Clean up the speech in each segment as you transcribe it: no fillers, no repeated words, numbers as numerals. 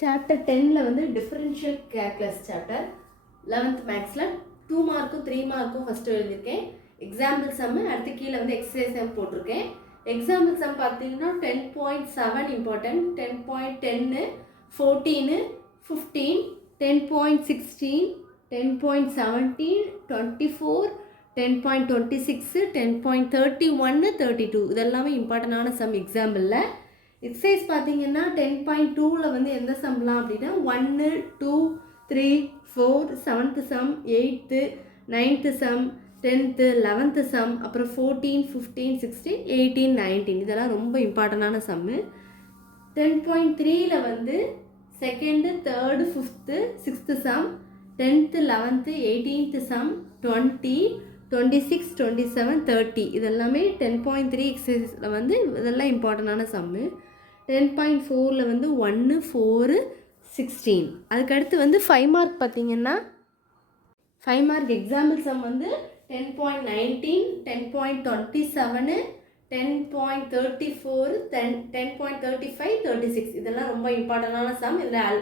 Chapter 10ல் வந்து differential calculus chapter 11th மேக்ஸில் 2 மார்க்கும் 3 மார்க்கும் ஃபஸ்ட்டு எழுதியிருக்கேன். எக்ஸாம்பிள் சம்மு அடுத்து கீழே வந்து எக்ஸசைஸ் சம் போட்டிருக்கேன். எக்ஸாம்பிள் சம் பார்த்தீங்கன்னா 10.7 இம்பார்ட்டன்ட், 10.10, 14, 15, 10.16, 10.17, 24, 10.26, 10.31, 32 இதெல்லாமே இம்பார்ட்டண்டான சம் எக்ஸாம்பிளில். எக்ஸசைஸ் பார்த்தீங்கன்னா 10.2ல் வந்து எந்த சம்லாம் அப்படின்னா 1, 2, 3, 4, 7th some, 8th, 9th some, 10th, 11th some, அப்புறம் 14, 15, 16, 18, 19 இதெல்லாம் ரொம்ப இம்பார்ட்டண்டான சம்மு. 10.3ல் வந்து 2nd, 3rd, 5th, 6th some, 10th, 11th, 18th some, 20, 26, 27, 30 இதெல்லாமே 10.3 எக்ஸசைஸில் வந்து இதெல்லாம் இம்பார்ட்டண்டான சம்மு. 10.4ல் வந்து 1, 4, 16 அதுக்கடுத்து வந்து 5 மார்க் பார்த்தீங்கன்னா 5 மார்க் எக்ஸாம்பிள் சம் வந்து 10.19, 10.27, 10.34, 10.35, 36 இதெல்லாம் ரொம்ப இம்பார்ட்டண்டான சம். இதில்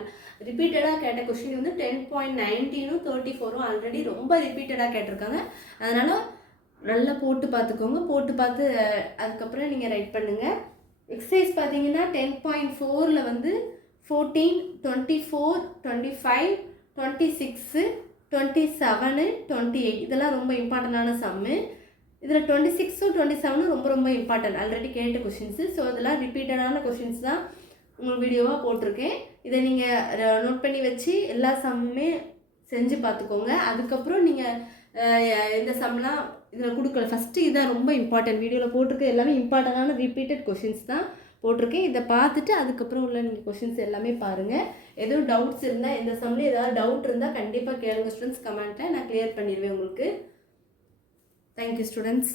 ரிப்பீட்டடாக கேட்ட கொஷின் வந்து 10.19, 34 ஆல்ரெடி ரொம்ப ரிப்பீட்டடாக கேட்டிருக்காங்க. அதனால் நல்லா போட்டு பார்த்துக்கோங்க. போட்டு பார்த்து அதுக்கப்புறம் நீங்கள் ரைட் பண்ணுங்கள். எக்ஸசைஸ் பார்த்தீங்கன்னா 10.4ல் வந்து 14, 24, 25, 26, 27, 28 இதெல்லாம் ரொம்ப இம்பார்ட்டண்டான சம்மு. இதில் 26ம் 27ம் ரொம்ப ரொம்ப இம்பார்ட்டன்ட், ஆல்ரெடி கேட்ட கொஷின்ஸு. ஸோ இதெல்லாம் ரிப்பீட்டடான கொஷின்ஸ் தான் உங்களுக்கு வீடியோவாக போட்டிருக்கேன். இதை நீங்கள் நோட் பண்ணி வச்சு எல்லா சம்முமே செஞ்சு பார்த்துக்கோங்க. அதுக்கப்புறம் நீங்கள் இந்த சம்லாம் இதில் கொடுக்கல. ஃபஸ்ட்டு இதான் ரொம்ப இம்பார்ட்டன்ட், வீடியோவில் போட்டிருக்க எல்லாமே இம்பார்ட்டண்டான ரிப்பீட்டட் கொஷின்ஸ் தான் போட்டிருக்கேன். இதை பார்த்துட்டு அதுக்கப்புறம் உள்ள நீங்கள் கொஷின்ஸ் எல்லாமே பாருங்கள். எதுவும் டவுட்ஸ் இருந்தால், இந்த சம்மில் ஏதாவது டவுட் இருந்தால் கண்டிப்பாக கேளுங்க ஸ்டூடெண்ட்ஸ், கமெண்ட்டை நான் கிளியர் பண்ணிடுவேன் உங்களுக்கு. Thank you students.